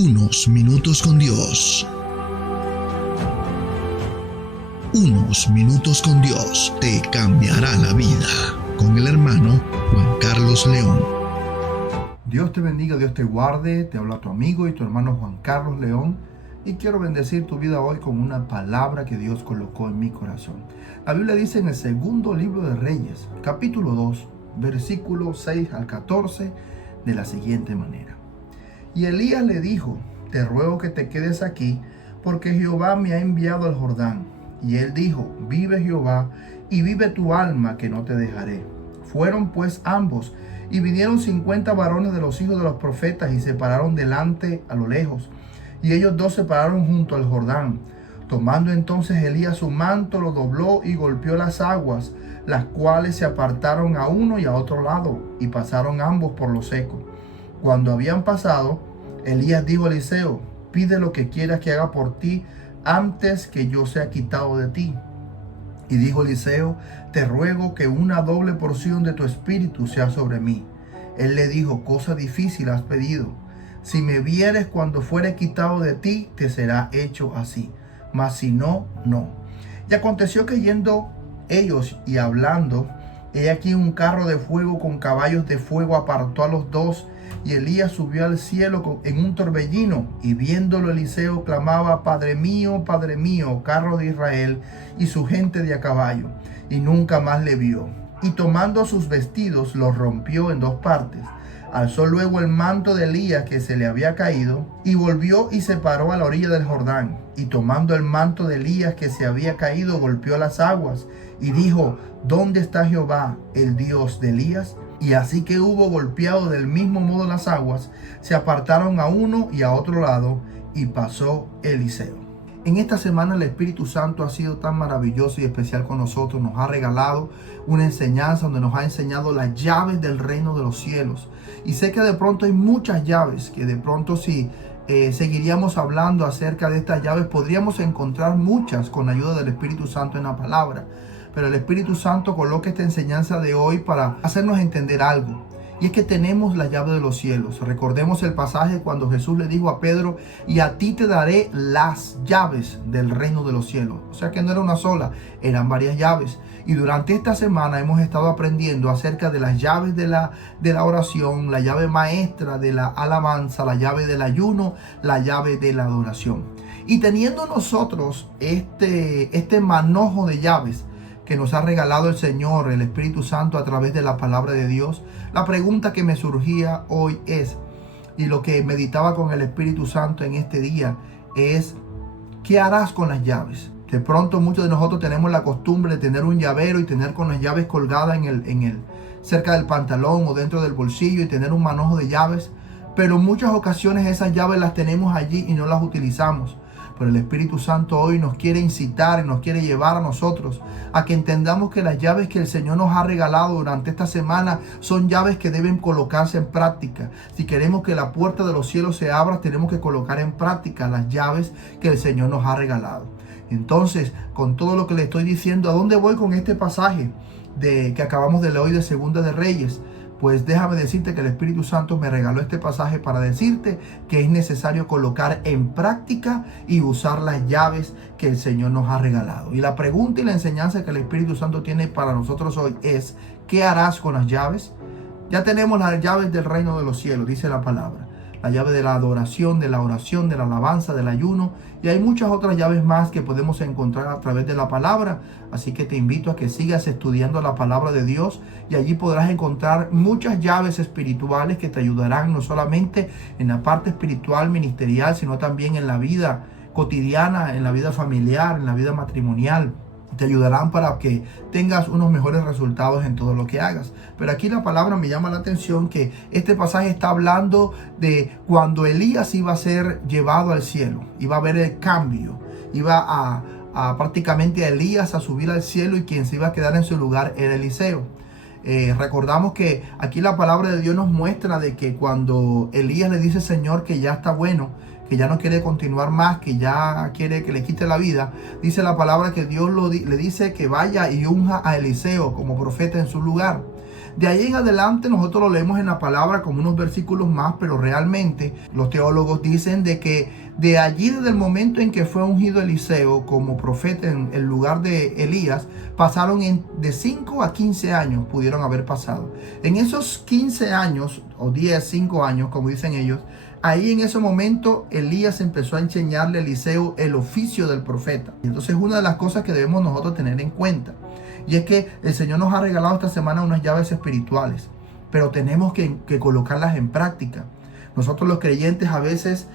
Unos minutos con Dios. Unos minutos con Dios te cambiará la vida. Con el hermano Juan Carlos León. Dios te bendiga, Dios te guarde. Te habla tu amigo y tu hermano Juan Carlos León. Y quiero bendecir tu vida hoy con una palabra que Dios colocó en mi corazón. La Biblia dice en el segundo libro de Reyes, capítulo 2, versículo 6 al 14, de la siguiente manera. Y Elías le dijo: te ruego que te quedes aquí, porque Jehová me ha enviado al Jordán. Y él dijo: vive Jehová, y vive tu alma, que no te dejaré. Fueron pues ambos, y vinieron 50 varones de los hijos de los profetas, y se pararon delante a lo lejos. Y ellos dos se pararon junto al Jordán. Tomando entonces Elías su manto, lo dobló y golpeó las aguas, las cuales se apartaron a uno y a otro lado, y pasaron ambos por lo seco. Cuando habían pasado, Elías dijo a Eliseo: pide lo que quieras que haga por ti antes que yo sea quitado de ti. Y dijo Eliseo: te ruego que una doble porción de tu espíritu sea sobre mí. Él le dijo: cosa difícil has pedido. Si me vieres cuando fuere quitado de ti, te será hecho así. Mas si no, no. Y aconteció que yendo ellos y hablando, he aquí un carro de fuego con caballos de fuego apartó a los dos. Y Elías subió al cielo en un torbellino, y viéndolo Eliseo clamaba: Padre mío, carro de Israel y su gente de a caballo. Y nunca más le vio. Y tomando sus vestidos los rompió en dos partes. Alzó luego el manto de Elías que se le había caído, y volvió y se paró a la orilla del Jordán. Y tomando el manto de Elías que se había caído, golpeó las aguas, y dijo: ¿dónde está Jehová, el Dios de Elías? Y así que hubo golpeado del mismo modo las aguas, se apartaron a uno y a otro lado, y pasó Eliseo. En esta semana el Espíritu Santo ha sido tan maravilloso y especial con nosotros. Nos ha regalado una enseñanza donde nos ha enseñado las llaves del reino de los cielos. Y sé que de pronto hay muchas llaves, que de pronto si seguiríamos hablando acerca de estas llaves, podríamos encontrar muchas con la ayuda del Espíritu Santo en la palabra. Pero el Espíritu Santo coloca esta enseñanza de hoy para hacernos entender algo. Y es que tenemos la llave de los cielos. Recordemos el pasaje cuando Jesús le dijo a Pedro: y a ti te daré las llaves del reino de los cielos. O sea que no era una sola, eran varias llaves. Y durante esta semana hemos estado aprendiendo acerca de las llaves de la oración, la llave maestra de la alabanza, la llave del ayuno, la llave de la adoración. Y teniendo nosotros este manojo de llaves que nos ha regalado el Señor, el Espíritu Santo, a través de la palabra de Dios, la pregunta que me surgía hoy es, y lo que meditaba con el Espíritu Santo en este día, es: ¿qué harás con las llaves? De pronto muchos de nosotros tenemos la costumbre de tener un llavero y tener con las llaves colgadas cerca del pantalón o dentro del bolsillo, y tener un manojo de llaves, pero en muchas ocasiones esas llaves las tenemos allí y no las utilizamos. Pero el Espíritu Santo hoy nos quiere incitar y nos quiere llevar a nosotros a que entendamos que las llaves que el Señor nos ha regalado durante esta semana son llaves que deben colocarse en práctica. Si queremos que la puerta de los cielos se abra, tenemos que colocar en práctica las llaves que el Señor nos ha regalado. Entonces, con todo lo que le estoy diciendo, ¿a dónde voy con este pasaje que acabamos de leer hoy de Segunda de Reyes? Pues déjame decirte que el Espíritu Santo me regaló este pasaje para decirte que es necesario colocar en práctica y usar las llaves que el Señor nos ha regalado. Y la pregunta y la enseñanza que el Espíritu Santo tiene para nosotros hoy es: ¿qué harás con las llaves? Ya tenemos las llaves del reino de los cielos, dice la palabra. La llave de la adoración, de la oración, de la alabanza, del ayuno. Y hay muchas otras llaves más que podemos encontrar a través de la palabra. Así que te invito a que sigas estudiando la palabra de Dios, y allí podrás encontrar muchas llaves espirituales que te ayudarán no solamente en la parte espiritual ministerial, sino también en la vida cotidiana, en la vida familiar, en la vida matrimonial. Te ayudarán para que tengas unos mejores resultados en todo lo que hagas. Pero aquí la palabra me llama la atención que este pasaje está hablando de cuando Elías iba a ser llevado al cielo. Iba a haber el cambio. Iba a prácticamente a Elías a subir al cielo, y quien se iba a quedar en su lugar era Eliseo. Recordamos que aquí la palabra de Dios nos muestra de que cuando Elías le dice: Señor, que ya está bueno, que ya no quiere continuar más, que ya quiere que le quite la vida, dice la palabra que Dios le dice que vaya y unja a Eliseo como profeta en su lugar. De ahí en adelante nosotros lo leemos en la palabra como unos versículos más, pero realmente los teólogos dicen de que de allí, desde el momento en que fue ungido Eliseo como profeta en el lugar de Elías, pasaron de 5 a 15 años, pudieron haber pasado. En esos 15 años, o 5 años, como dicen ellos, ahí en ese momento Elías empezó a enseñarle a Eliseo el oficio del profeta. Y entonces una de las cosas que debemos nosotros tener en cuenta, y es que el Señor nos ha regalado esta semana unas llaves espirituales, pero tenemos que colocarlas en práctica. Nosotros los creyentes a veces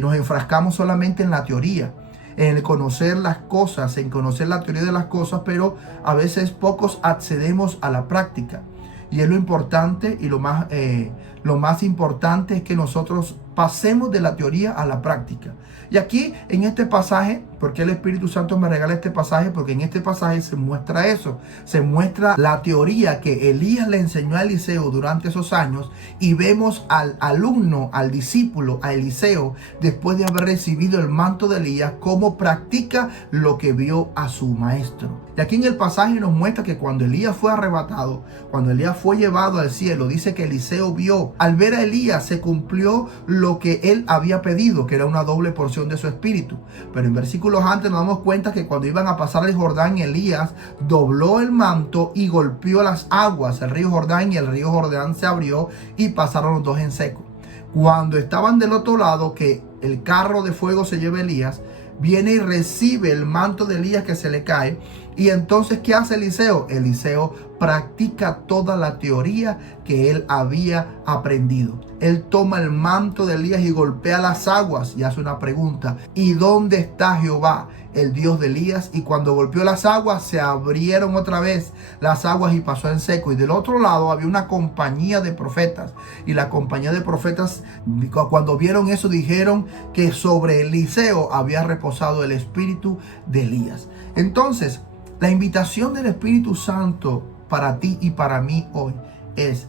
nos enfrascamos solamente en la teoría, en conocer las cosas, en conocer la teoría de las cosas, pero a veces pocos accedemos a la práctica. Y es lo importante y lo más importante es que nosotros pasemos de la teoría a la práctica. Y aquí en este pasaje, ¿por qué el Espíritu Santo me regala este pasaje? Porque en este pasaje se muestra eso. Se muestra la teoría que Elías le enseñó a Eliseo durante esos años, y vemos al alumno, al discípulo, a Eliseo, después de haber recibido el manto de Elías, cómo practica lo que vio a su maestro. Y aquí en el pasaje nos muestra que cuando Elías fue arrebatado, cuando Elías fue llevado al cielo, dice que Eliseo vio, al ver a Elías se cumplió lo que él había pedido, que era una doble porción de su espíritu. Pero en versículos antes nos damos cuenta que cuando iban a pasar el Jordán, Elías dobló el manto y golpeó las aguas, el río Jordán, y el río Jordán se abrió y pasaron los dos en seco. Cuando estaban del otro lado, que el carro de fuego se lleva a Elías, viene y recibe el manto de Elías que se le cae. Y entonces, ¿qué hace Eliseo? Eliseo practica toda la teoría que él había aprendido. Él toma el manto de Elías y golpea las aguas y hace una pregunta: ¿y dónde está Jehová, el Dios de Elías? Y cuando golpeó las aguas, se abrieron otra vez las aguas y pasó en seco. Y del otro lado había una compañía de profetas. Y la compañía de profetas, cuando vieron eso, dijeron que sobre Eliseo había reposado el espíritu de Elías. Entonces, la invitación del Espíritu Santo para ti y para mí hoy es: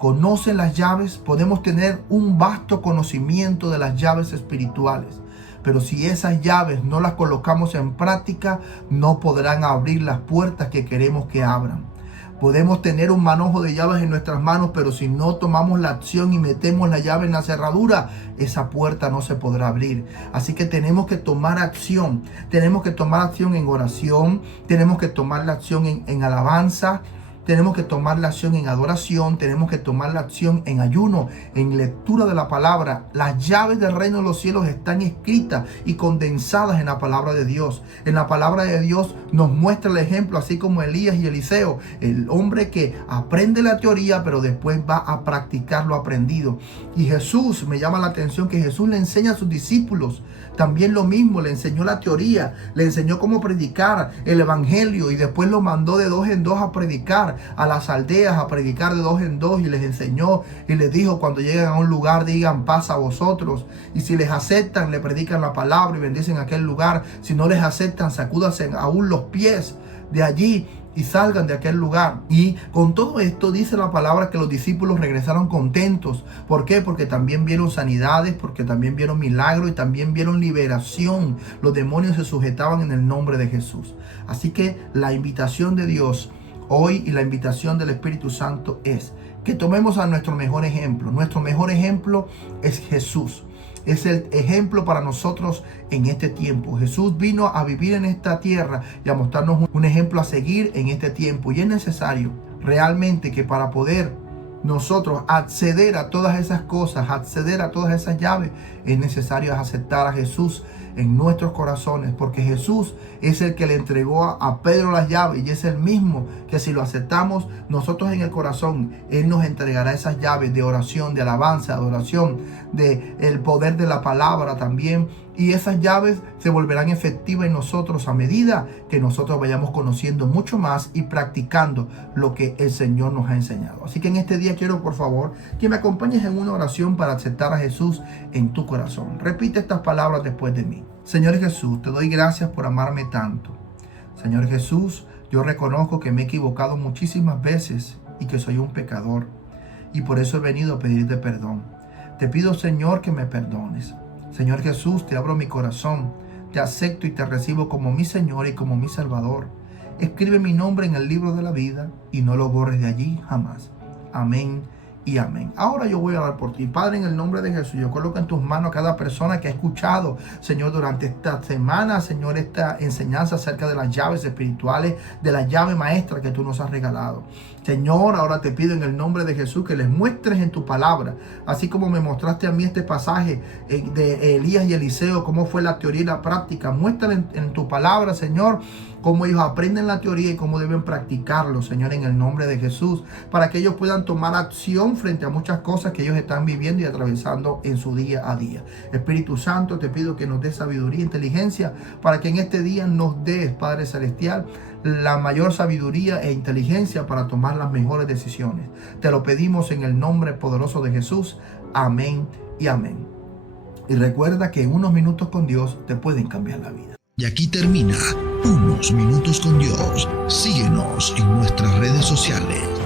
conoce las llaves. Podemos tener un vasto conocimiento de las llaves espirituales, pero si esas llaves no las colocamos en práctica, no podrán abrir las puertas que queremos que abran. Podemos tener un manojo de llaves en nuestras manos, pero si no tomamos la acción y metemos la llave en la cerradura, esa puerta no se podrá abrir. Así que tenemos que tomar acción. Tenemos que tomar acción en oración. Tenemos que tomar la acción en alabanza. Tenemos que tomar la acción en adoración, tenemos que tomar la acción en ayuno, en lectura de la palabra. Las llaves del reino de los cielos están escritas y condensadas en la palabra de Dios. En la palabra de Dios nos muestra el ejemplo, así como Elías y Eliseo, el hombre que aprende la teoría, pero después va a practicar lo aprendido. Y Jesús, me llama la atención que Jesús le enseña a sus discípulos también lo mismo. Le enseñó la teoría, le enseñó cómo predicar el evangelio, y después lo mandó de 2 en 2 a predicar a las aldeas, a predicar de 2 en 2, y les enseñó y les dijo: cuando lleguen a un lugar, digan paz a vosotros, y si les aceptan, le predican la palabra y bendicen aquel lugar. Si no les aceptan, sacúdanse aún los pies de allí y salgan de aquel lugar. Y con todo esto dice la palabra que los discípulos regresaron contentos. ¿Por qué? Porque también vieron sanidades, porque también vieron milagros y también vieron liberación. Los demonios se sujetaban en el nombre de Jesús. Así que la invitación de Dios hoy y la invitación del Espíritu Santo es que tomemos a nuestro mejor ejemplo. Nuestro mejor ejemplo es Jesús. Es el ejemplo para nosotros en este tiempo. Jesús vino a vivir en esta tierra y a mostrarnos un ejemplo a seguir en este tiempo. Y es necesario realmente que para poder nosotros acceder a todas esas cosas, acceder a todas esas llaves, es necesario aceptar a Jesús en nuestros corazones, porque Jesús es el que le entregó a Pedro las llaves, y es el mismo que, si lo aceptamos nosotros en el corazón, Él nos entregará esas llaves de oración, de alabanza, de adoración, de el poder de la palabra también. Y esas llaves se volverán efectivas en nosotros a medida que nosotros vayamos conociendo mucho más y practicando lo que el Señor nos ha enseñado. Así que en este día quiero, por favor, que me acompañes en una oración para aceptar a Jesús en tu corazón. Repite estas palabras después de mí. Señor Jesús, te doy gracias por amarme tanto. Señor Jesús, yo reconozco que me he equivocado muchísimas veces y que soy un pecador, y por eso he venido a pedirte perdón. Te pido, Señor, que me perdones. Señor Jesús, te abro mi corazón, te acepto y te recibo como mi Señor y como mi Salvador. Escribe mi nombre en el libro de la vida y no lo borres de allí jamás. Amén y amén. Ahora yo voy a orar por ti. Padre, en el nombre de Jesús, yo coloco en tus manos a cada persona que ha escuchado, Señor, durante esta semana, Señor, esta enseñanza acerca de las llaves espirituales, de la llave maestra que tú nos has regalado. Señor, ahora te pido en el nombre de Jesús que les muestres en tu palabra, así como me mostraste a mí este pasaje de Elías y Eliseo, cómo fue la teoría y la práctica. Muéstrale en tu palabra, Señor, cómo ellos aprenden la teoría y cómo deben practicarlo, Señor, en el nombre de Jesús, para que ellos puedan tomar acción frente a muchas cosas que ellos están viviendo y atravesando en su día a día. Espíritu Santo, te pido que nos des sabiduría e inteligencia para que en este día nos des, Padre Celestial, la mayor sabiduría e inteligencia para tomar las mejores decisiones. Te lo pedimos en el nombre poderoso de Jesús. Amén y amén. Y recuerda que en unos minutos con Dios te pueden cambiar la vida. Y aquí termina Unos Minutos con Dios. Síguenos en nuestras redes sociales.